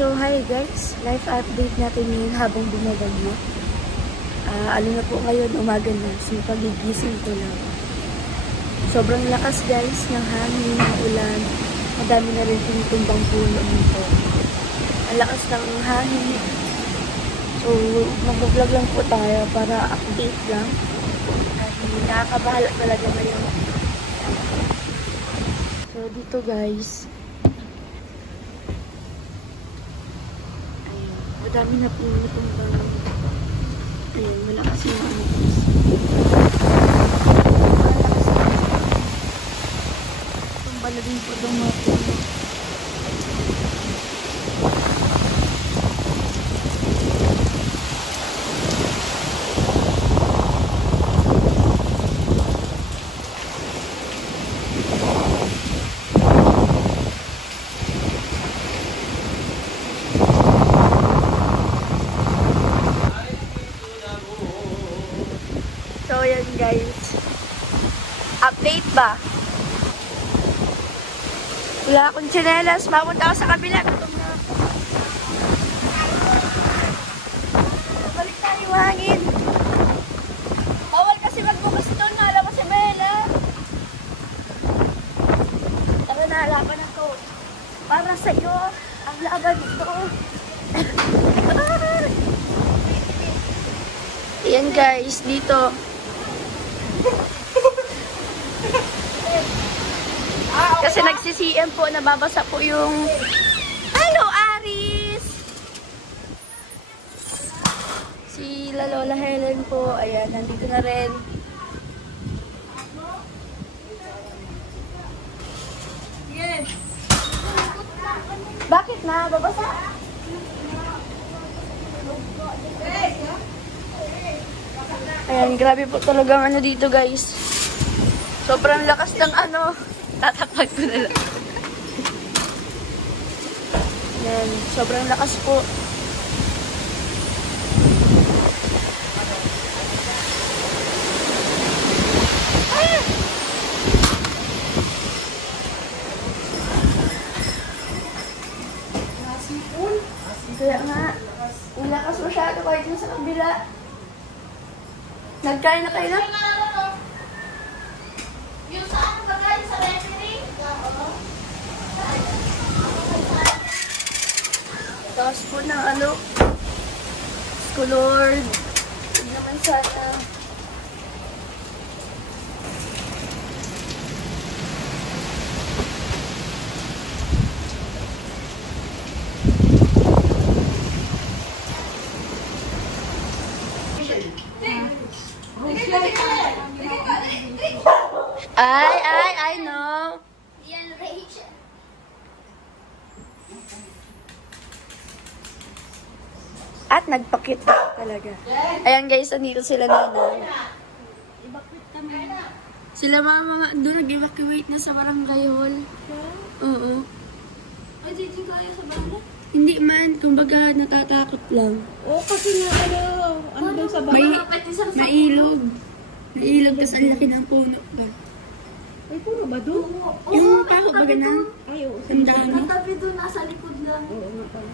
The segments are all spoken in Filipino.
So, hi guys. Life update natin ngayon habang bumabagyo. Ano na po ngayon, umaga na. So, pagigising ko lang. Sobrang lakas guys ng hangin, ng ulan. Madami na rin tinutumbang puno nito. Ang lakas ng hangin. So, mag-vlog lang po tayo para update lang. At nakakabahala talaga ngayon. So, dito guys. Ayun. Madami na po tumbang. Ayun, malakas yung ano guys. Tumba na din po itong mga puno. So, yan guys. Update ba? Wala akong tsinelas. Mapunta ako sa kabila. Gutom na ako. Balik tayo yung hangin. Bawal kasi magbukas doon. Alam mo si Bella. Tara na, laban ako. Para sa'yo, ang laban ito. Yan guys, dito. Kasi nagsi-CM po, nababasa po yung... Hello, Aris! Si Lola Helen po, ayan, nandito na rin. Yes! Bakit na? Babasa? Ayan, grabe po talagang ano dito guys. Sobrang lakas ng ano. Tatakpan ko na lang. Ayan, sobrang lakas po. Ah! Kaya nga, ang lakas masyado kahit na sa kabila. Nagkain na kayo na? Yung saan ba guys? Sa referee? Oo. Tapos po ng ano, Lord. Hindi naman sana. I know. Yan, Rachel. At nagpakita talaga. Ayan guys, andito sila nanay. Evacuate kami. Sila mga doon nag-evacuate na sa barangay hall. Oo. Ay, di kaya sa bahay? Hindi man, kumbaga natatakot lang. Oo, kasi nga ano daw sa May bahay? mailog. Mailog, tas ang laki ng puno ba? Ay, puro ba doon? Yung paho ba ganun? Ay, oo. Ang dami. Katabi doon, nasa likod lang. Oo nga pala.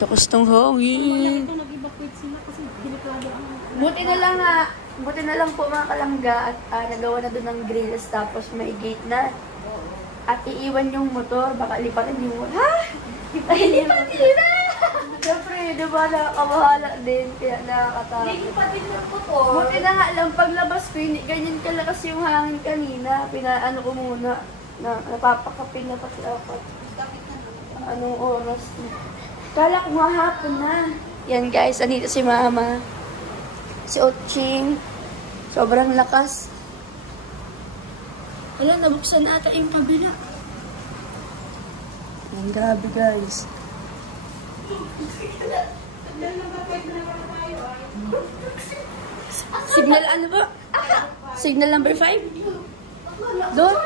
Takas ng Wala hangin. ito nag-evacuate sila kasi delikado ang... Buti na lang po mga kalangga at nagawa na doon ng grills tapos may gate na. At iiwan yung motor, baka lipatin yung motor. Ha? Lipatin yung motor. Siyempre, diba nakakabahala din, kaya nakakatakot. Lipatin yung motor. Buti na nga lang, paglabas ko, hindi ganyan kalakas yung hangin kanina. Pinaano ko muna, napapakapin na pati apat. Anong oras na. Kala ko nga hapon na. Yan guys, andito si Mama. Si Oching. Sobrang lakas. Wala, nabuksan ata yung kabila. Yan, grabe guys. Signal ano ba? Signal number 5? Doon?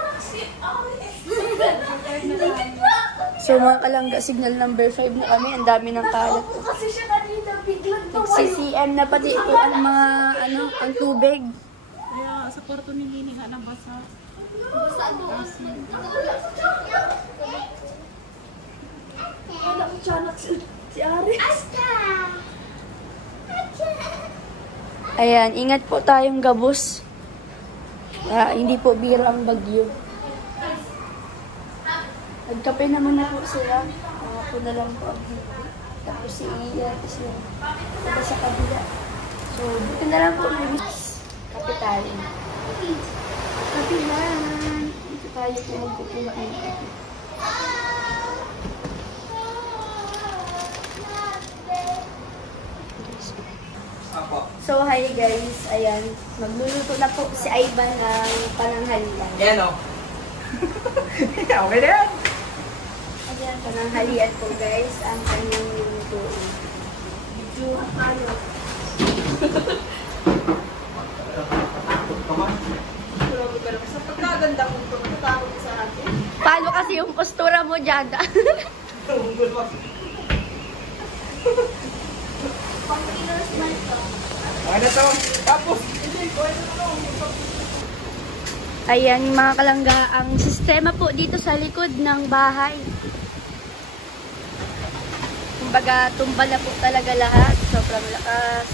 So mga kalangga, signal number 5 na kami. Ang dami ng kalat. Kasi siya kanina biglang Nag-CCM na pati ito ang mga ang tubig. Kaya sa kwarto ni Nini nga nabasa. basa doon. Wala ko tiyanak si Ari. Ayan, ingat po tayong gabos. Hindi po bira ang bagyo. Nagkape naman na po sila. Ako na lang po ang hindi. Tapos si Iya, tapos yung iba sa kabila. So, buti na lang po may kape tayo. Kape lang. Dito tayo po magkukuha ng kape. So, hi guys. Ayan. Magluluto na po si Ivan ng pananghalian. Yan o. Okay na yan. Ayan, pananghalian po guys. Ang kanyang lulutuin. Medyo palo. Sa pagkaganda ko ito, natatakot sa atin. Palo kasi yung postura mo dyan. Pang-kilos na ito. Ano to? Tapos. Ayan, mga kalangga, ang sistema po dito sa likod ng bahay. Kumbaga, tumbala po talaga lahat. Sobrang lakas.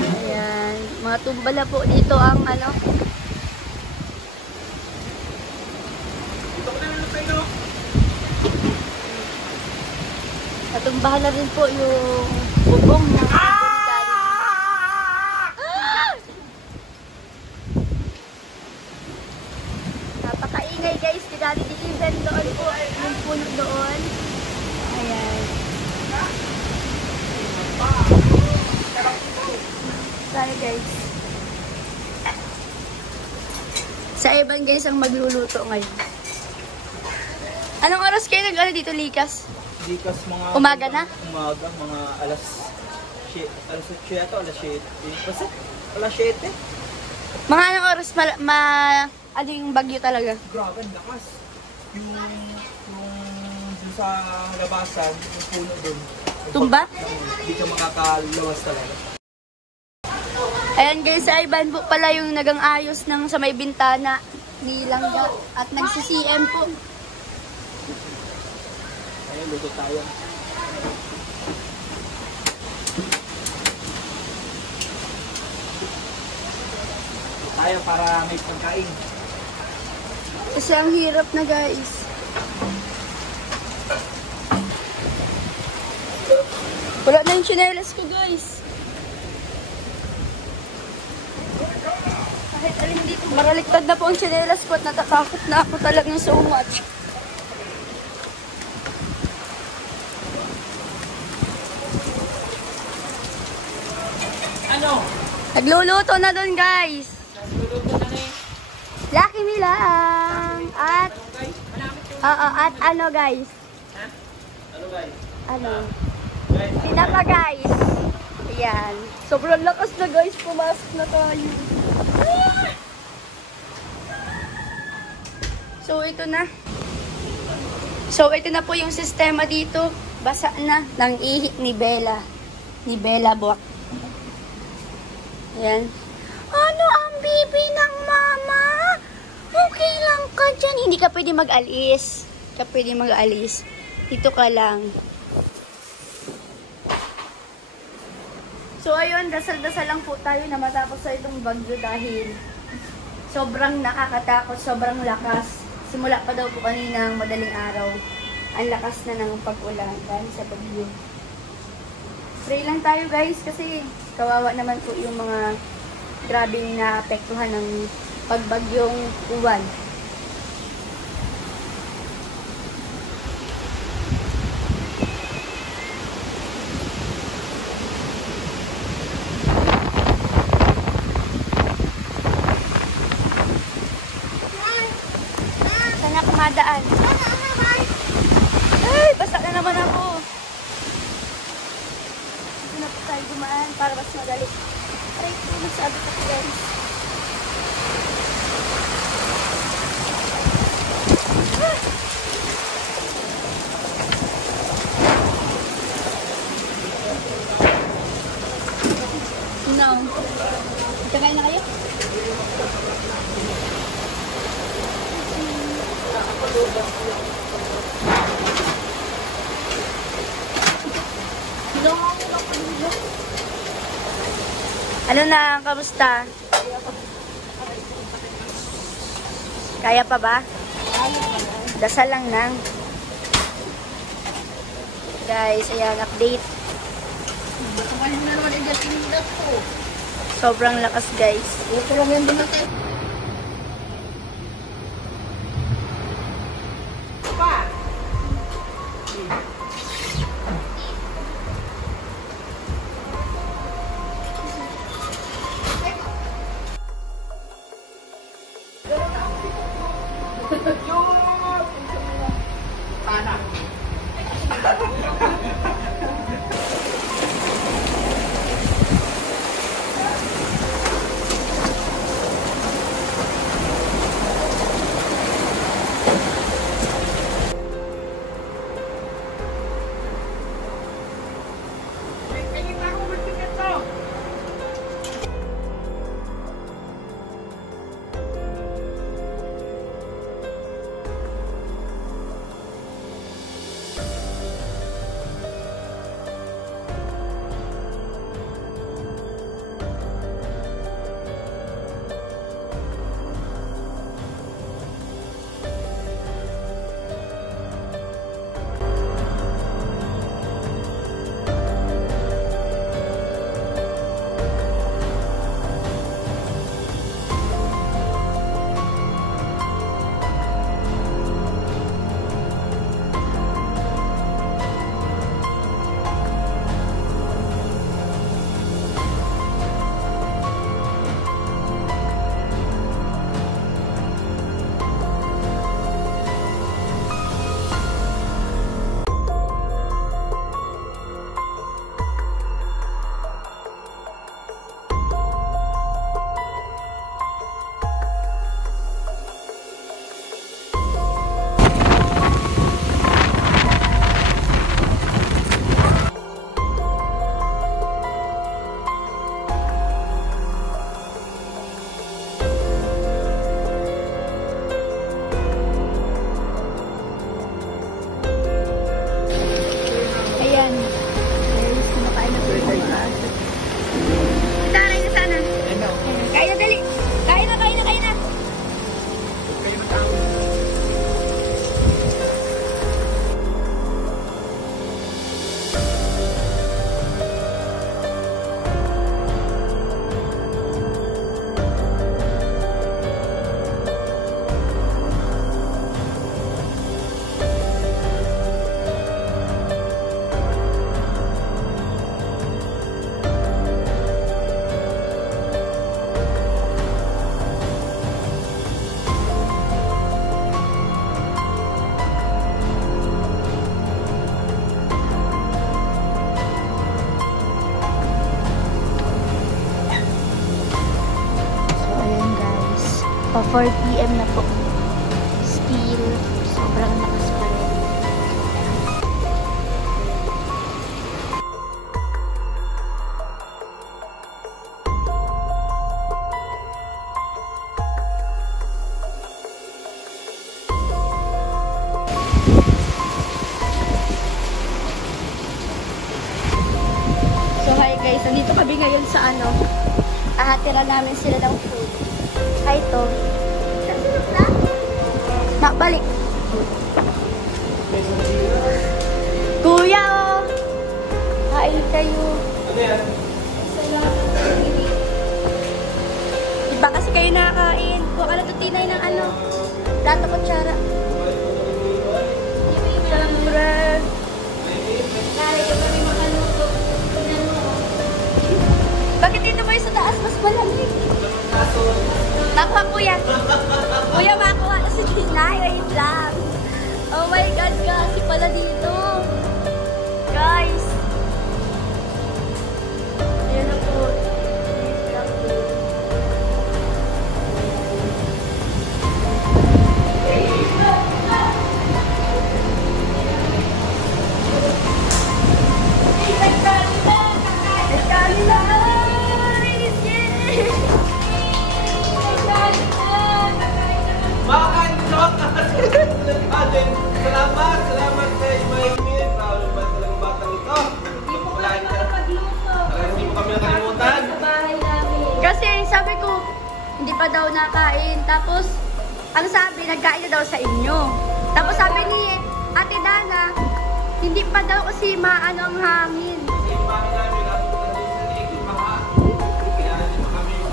Ayan, mga tumbala po dito ang ano. Natumbahan na rin po yung bubong ng napakaingay guys, pinali-deliver doon po yung puno doon. Ayan. Sorry guys. Sa Ivan guys ang magluluto ngayon. Anong oras kayo nag-ano dito, Likas? Dikas mga... Umaga na? Umaga, mga alas 8 yata, alas 7. Basta, alas 7. Mga anong oras ano yung bagyo talaga? Grabe, ang lakas. Yung dun sa labasan, yung puno dun. Tumba? Hindi ka makakalawas talaga. Ayan guys, sa Ivan po pala yung nagang ayos ng sa may bintana ni Langga at nagsi-CM po. Ayun, luto tayo. Tayo para may pagkain. Kasi ang hirap na guys. Wala na yung tsinelas ko guys. Kahit alin dito, maraliktad na po ang tsinelas ko at natatakot na ako talagang so much. Ano? Nagluluto na dun guys. Nagluluto na eh. Lucky me lang. At, at ano guys? Ha? Ano guys? Ano? Guys, Tinapa guys. Ayan. Sobrang lakas na guys. Pumasok na tayo. So, ito na. So, ito na po yung sistema dito. Basa na ng ihi ni Bella. Ni Bella Buwak. Ayan. Ano ang bibi ng mama? Okay lang ka dyan. Hindi ka pwede mag-alis. Hindi ka pwede mag-alis. Dito ka lang. So, ayun. Dasal-dasal lang po tayo na matapos sa itong bagyo dahil sobrang nakakatakot, sobrang lakas. Simula pa daw po kaninang madaling araw. Ang lakas na ng pag-ulan dahil sa bagyo. Pray lang tayo guys kasi kawawa naman po yung mga grabe na apektuhan ng pagbagyong uwan. Saan ako madaan? Ay, basta na naman ako. Dito na po tayo dumaan para mas madali. Aray po, nagsabi sa friends. No. Kakain na kayo? Ano na, kamusta? Kaya pa ba? Dasal lang nang. Guys, ayan, update. Sobrang lakas, guys. Pa 4 PM na po. Still, sobrang lakas pa rin. So hi guys, nandito kami ngayon sa ahatira namin sila ng food. Hi, to. Nak, balik. Kuya, oh. Kain kayo. Diba kasi kayo nakakain? Kuha ka na tutinay ng plato kutsara. Siyempre. Bakit dito ba yung sa taas? Mas malamig. Makuha, kuya. Kuya, makuha na si Tinay. Wait lang. Oh my God, kasi pala dito. Guys. Ayan na po. Salamat kay Maymir. Lalo ba talagang batang ito? nakain. Tapos, ang sabi, nagkain na daw sa inyo. Tapos sabi ni Ate Dana, hindi pa daw kasi maano ang hangin. Kasi yung mami namin, napunta doon sa Ligid Maha. Kaya kami yung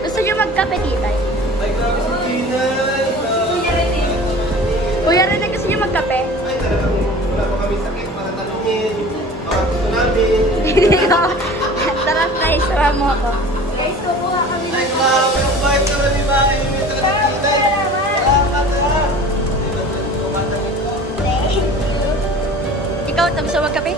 Gusto niyo magkape, titay? ay, grabe si Gina. Kuya Rene, gusto niyo magkape? Ay, talagang wala pa kami sakit para tanungin. Baka gusto namin. Tara, guys, tara mo ako. Guys, kukuha kami Ay, ng grabe ang bait naman ni Mami. May talagang tinay. Salamat ha. Diba, kumatangin ko. Ikaw, gusto mo magkape?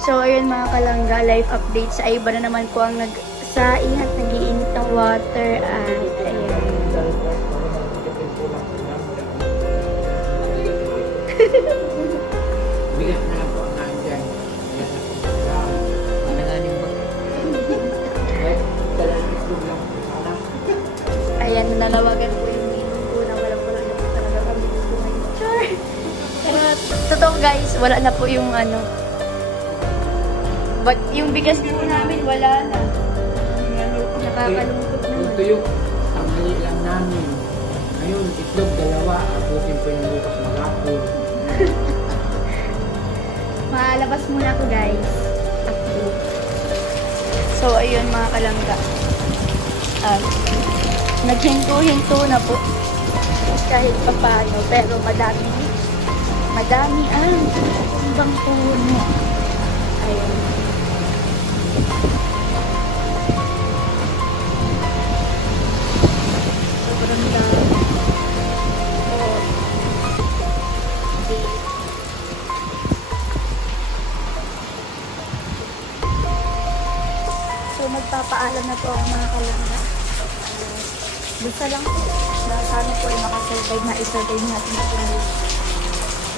So, ayun mga kalangga, life update sa iba na naman po ang nagsaing at nag-iinit ng water at ayun. Bigas na lang po ang nandyan. Bigas na po. Ano na yung talagang islog lang po sana. Ayan, nalawagan po yung minong ko na wala po lang po talaga kami dito ngayon. Sure! Pero, totoo guys, wala na po yung ano. But yung bigas po namin, wala na. Nakakalungkot Yung naman. tuyo, tanghali lang namin. Ngayon, itlog, dalawa. Abutin po yung bukas maghapon. Malabas muna ako guys. So, ayun mga kalangga. Naghinto-hinto na po. Kahit pa paano. Pero madami ang ibang puno. Ayun. Sobrang dami. So, magpapaalam na po ang mga kalangga. Basta lang po, na sana po ay makasurvive na isurvive natin ito.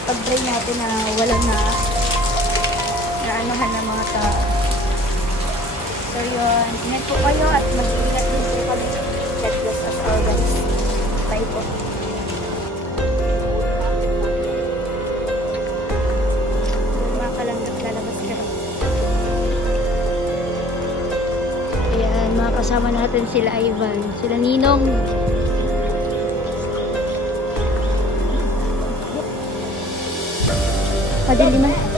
Pag-try natin na wala na anuhan ng mga tao. So, yun. Ingat po kayo at mag-ingat din po kami. God bless us all guys. Bye po. Mga kalangga, lalabas ka rin. Ayan, mga kasama natin sila Ivan, sila Ninong. Padiliman.